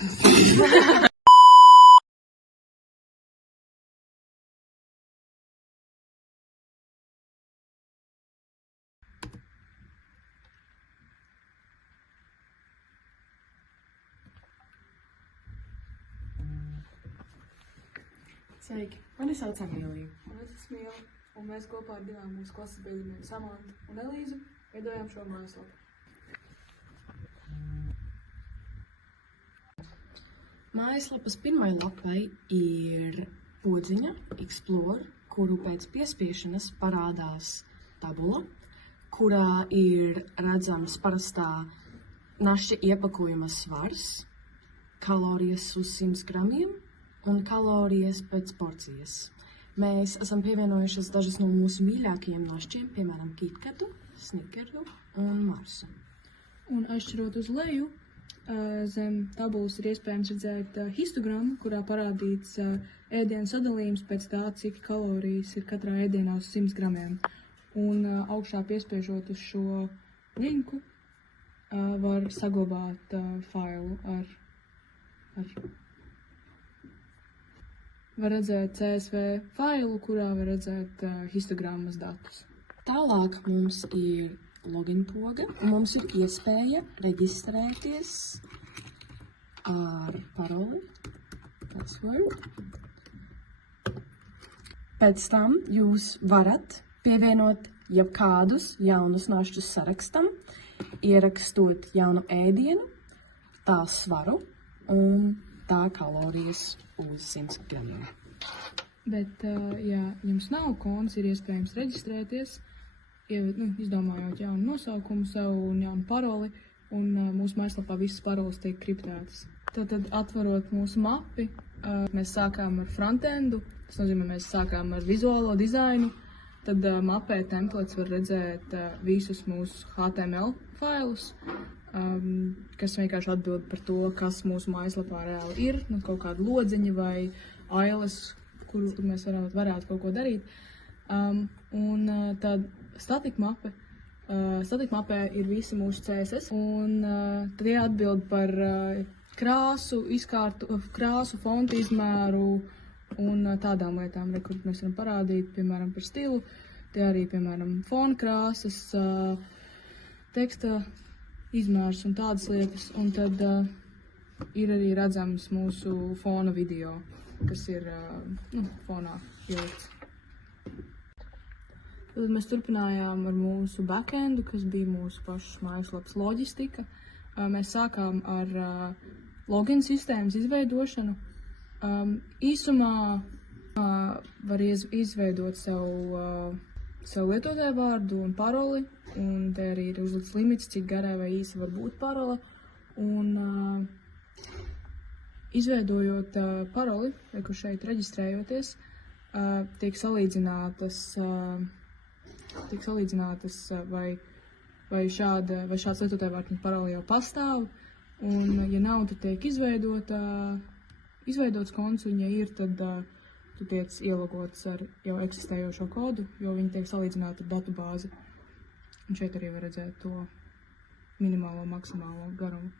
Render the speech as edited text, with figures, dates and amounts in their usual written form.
Sveiki, mani sauc Emīlija. Un es esmu Mīla, un mēs kopā ar divām mūsu klases biedriem Samantu un Elīzu veidojām šo mājaslapu. Mājaslapas pirmai lapai ir podziņa Explore, kuru pēc piespiešanas parādās tabula, kurā ir redzams parastā našķa iepakojuma svars, kalorijas uz 100 gramiem un kalorijas pēc porcijas. Mēs esam pievienojušas dažas no mūsu mīļākajiem našķiem, piemēram, KitKatu, Snickeru un Marsu. Un aizšķirot uz leju, zem tabulas ir iespējams redzēt histogrammu, kurā parādīts ēdienu sadalījums pēc tā, cik kalorijas ir katrā ēdienā uz 100 gramiem. Un augšā piespiežot uz šo linku var saglabāt failu var redzēt CSV failu, kurā var redzēt histogrammas datus. Tālāk mums ir login poga, un mums ir iespēja reģistrēties ar paroli, password. Pēc tam jūs varat pievienot jebkādus jaunus našķus sarakstam, ierakstot jaunu ēdienu, tā svaru un tā kalorijas uz 100 gramiem. Bet, ja jums nav konts, ir iespējams reģistrēties, izdomājot jaunu nosaukumu savu un jaunu paroli, un mūsu mājaslapā visas paroles tiek kriptētas. Tad atverot mūsu mapi, mēs sākām ar frontendu, tas nozīmē, mēs sākām ar vizuālo dizainu, tad mapē templates var redzēt visus mūsu HTML failus, kas vienkārši atbild par to, kas mūsu mājaslapā reāli ir, kaut kāda lodziņa vai ailes, kur mēs varētu kaut ko darīt. Un tad static mape. Static mapē ir visi mūsu CSS, un tad jāatbild par krāsu, krāsu, fontu izmēru un tādām lietām, kur mēs varam parādīt, piemēram, par stilu, tie arī, piemēram, fona krāsas, teksta izmērs un tādas lietas, un tad ir arī redzams mūsu fona video, kas ir fonā ielikts. Tad mēs turpinājām ar mūsu backendu, kas bija mūsu pašas mājaslapas loģistika. Mēs sākām ar login sistēmas izveidošanu. Īsumā var izveidot savu lietotāju vārdu un paroli, un te arī ir uzlikts limits, cik garai vai īsi var būt parole. Un izveidojot paroli, kur šeit reģistrējoties, tiek salīdzinātas vai šāds lietotāju vārds un paroli jau pastāv, un ja nav, tad tiek izveidots konts, un ja ir, tad tu tiec ielogots ar jau eksistējošo kodu, jo viņi tiek salīdzināti ar datubāzi. Un šeit arī var redzēt to minimālo, maksimālo garumu.